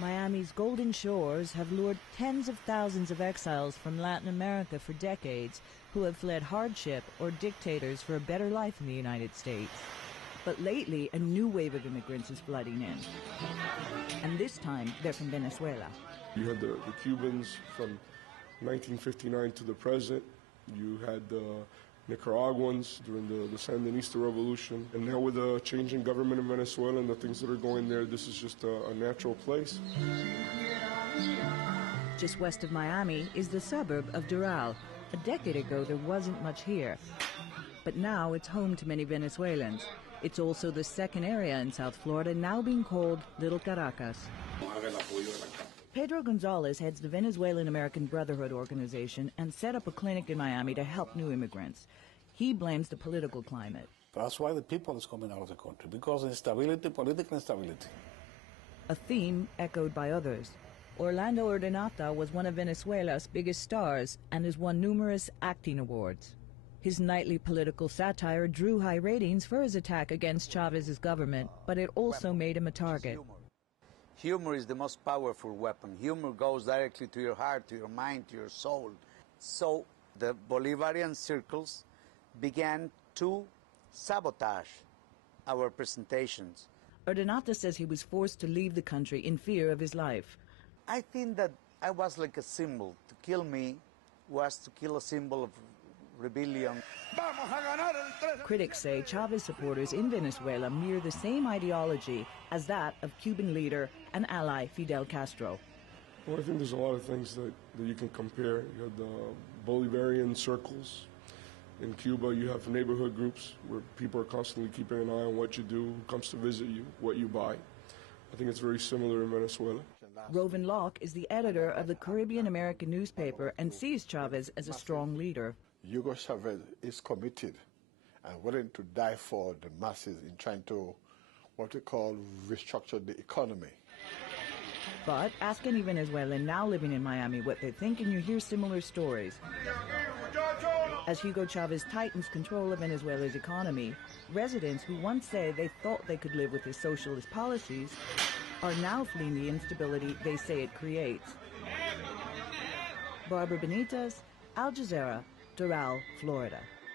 Miami's golden shores have lured tens of thousands of exiles from Latin America for decades who have fled hardship or dictators for a better life in the United States. But lately, a new wave of immigrants is flooding in. And this time, they're from Venezuela. You had the Cubans from 1959 to the present. You had the Nicaraguans during the Sandinista revolution. And now with the change in government in Venezuela and the things that are going there, this is just a natural place. Just west of Miami is the suburb of Doral. A decade ago, there wasn't much here. But now it's home to many Venezuelans. It's also the second area in South Florida now being called Little Caracas. Pedro Gonzalez heads the Venezuelan American Brotherhood organization and set up a clinic in Miami to help new immigrants. He blames the political climate. That's why the people is coming out of the country, because instability, political instability. A theme echoed by others. Orlando Urdaneta was one of Venezuela's biggest stars and has won numerous acting awards. His nightly political satire drew high ratings for his attack against Chavez's government, but it also made him a target. Humor is the most powerful weapon. Humor goes directly to your heart, to your mind, to your soul. So the Bolivarian circles began to sabotage our presentations. Urdaneta says he was forced to leave the country in fear of his life. I think that I was like a symbol. To kill me was to kill a symbol of rebellion. Critics say Chavez supporters in Venezuela mirror the same ideology as that of Cuban leader and ally Fidel Castro. Well, I think there's a lot of things that you can compare. You have the Bolivarian circles. In Cuba, you have neighborhood groups where people are constantly keeping an eye on what you do, who comes to visit you, what you buy. I think it's very similar in Venezuela. Rovin Locke is the editor of the Caribbean American newspaper and sees Chavez as a strong leader. Hugo Chavez is committed and willing to die for the masses in trying to, what we call, restructure the economy. But ask any Venezuelan now living in Miami what they think, and you hear similar stories. As Hugo Chavez tightens control of Venezuela's economy, residents who once said they thought they could live with his socialist policies are now fleeing the instability they say it creates. Barbara Benitez, Al Jazeera, Doral, Florida.